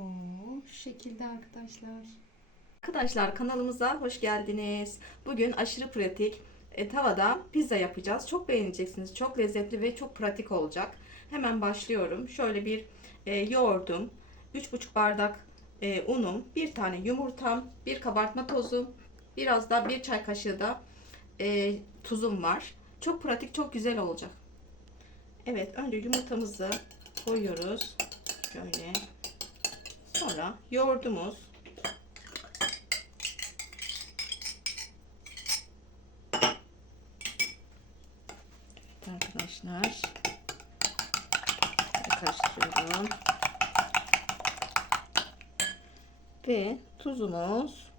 Oo, şu şekilde arkadaşlar. Arkadaşlar kanalımıza hoş geldiniz. Bugün aşırı pratik e, tavada pizza yapacağız. Çok beğeneceksiniz. Çok lezzetli ve çok pratik olacak. Hemen başlıyorum. Şöyle bir e, yoğurdum, 3,5 bardak e, unum, bir tane yumurtam, bir kabartma tozu, biraz da bir çay kaşığı da e, tuzum var. Çok pratik, çok güzel olacak. Evet, önce yumurtamızı koyuyoruz. Şöyle. Sonra yoğurdumuz. Arkadaşlar. Şöyle karıştırıyorum. Ve tuzumuz.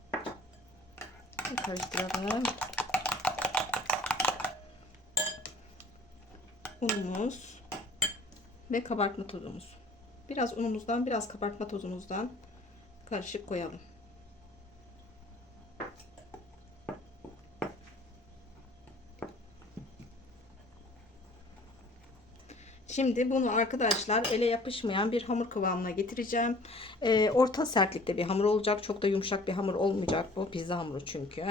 Karıştıralım. Unumuz ve kabartma tozumuz. Biraz unumuzdan, biraz kabartma tozumuzdan karışık koyalım. Şimdi bunu arkadaşlar ele yapışmayan bir hamur kıvamına getireceğim. Ee, orta sertlikte bir hamur olacak. Çok da yumuşak bir hamur olmayacak bu. Pizza hamuru çünkü.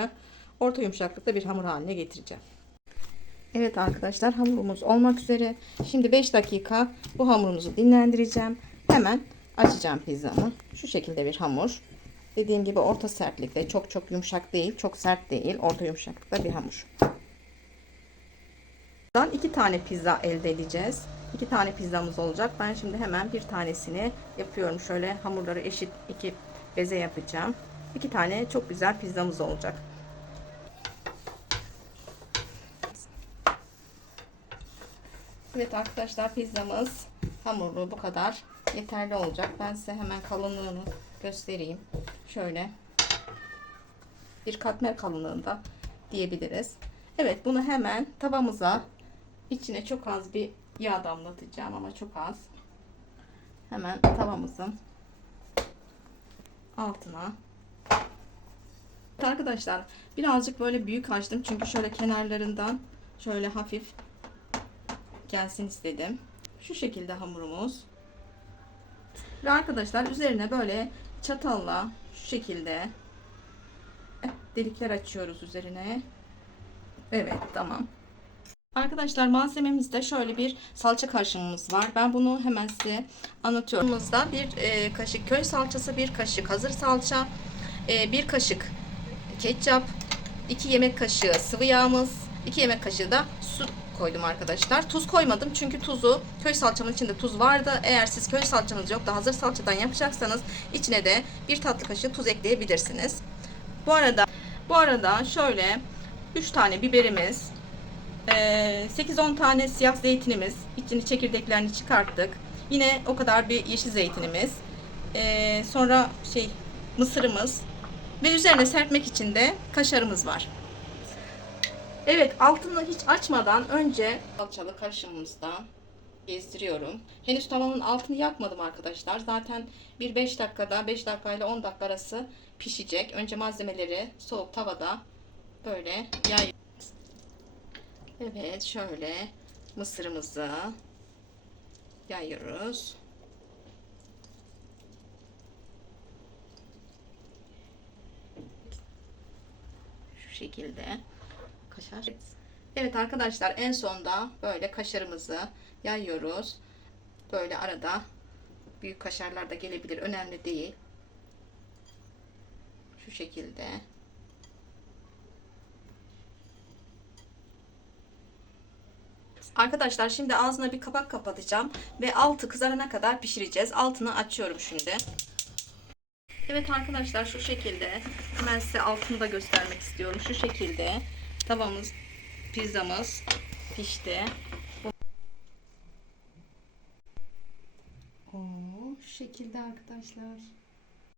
Orta yumuşaklıkta bir hamur haline getireceğim. Evet arkadaşlar hamurumuz olmak üzere. Şimdi 5 dakika bu hamurumuzu dinlendireceğim. Hemen açacağım pizzamı. Şu şekilde bir hamur. Dediğim gibi orta sertlikte çok çok yumuşak değil, çok sert değil. Orta yumuşaklıkta bir hamur. Buradan iki tane pizza elde edeceğiz. İki tane pizzamız olacak. Ben şimdi hemen bir tanesini yapıyorum. Şöyle hamurları eşit iki beze yapacağım. İki tane çok güzel pizzamız olacak. Evet arkadaşlar pizzamız hamurlu bu kadar yeterli olacak. Ben size hemen kalınlığını göstereyim. Şöyle bir katmer kalınlığında diyebiliriz. Evet bunu hemen tavamıza içine çok az bir yağ damlatacağım ama çok az. Hemen tavamızın altına Arkadaşlar birazcık böyle büyük açtım çünkü şöyle kenarlarından şöyle hafif gelsin istedim. Şu şekilde hamurumuz. Ve arkadaşlar üzerine böyle çatalla şu şekilde delikler açıyoruz üzerine. Evet tamam. Arkadaşlar malzememizde şöyle bir salça karışımımız var. Ben bunu hemen size anlatıyorum. Bir e, kaşık köy salçası, bir kaşık hazır salça, e, bir kaşık ketçap, 2 yemek kaşığı sıvı yağımız, 2 yemek kaşığı da su koydum arkadaşlar. Tuz koymadım çünkü tuzu köy salçamın içinde tuz vardı. Eğer siz köy salçanız yok da hazır salçadan yapacaksanız içine de bir tatlı kaşığı tuz ekleyebilirsiniz. Bu arada bu arada şöyle 3 tane biberimiz, 8-10 tane siyah zeytinimiz, içini çekirdeklerini çıkarttık. Yine o kadar bir yeşil zeytinimiz. Ee, sonra şey mısırımız ve üzerine serpmek için de kaşarımız var. Evet altını hiç açmadan önce salçalı karışımımızdan gezdiriyorum. Henüz tavamın altını yakmadım arkadaşlar. Zaten bir 5 dakikada 5 dakika ile 10 dakika arası pişecek. Önce malzemeleri soğuk tavada böyle yay. Evet şöyle mısırımızı yayıyoruz. Şu şekilde kaşar. Evet arkadaşlar en sonda böyle kaşarımızı yayıyoruz. Böyle arada büyük kaşarlar da gelebilir. Önemli değil. Şu şekilde. Arkadaşlar şimdi ağzına bir kapak kapatacağım ve altı kızarana kadar pişireceğiz. Altını açıyorum şimdi. Evet arkadaşlar şu şekilde hemen size altını da göstermek istiyorum. Şu şekilde tavamız, pizzamız pişti. Oo, şekilde arkadaşlar.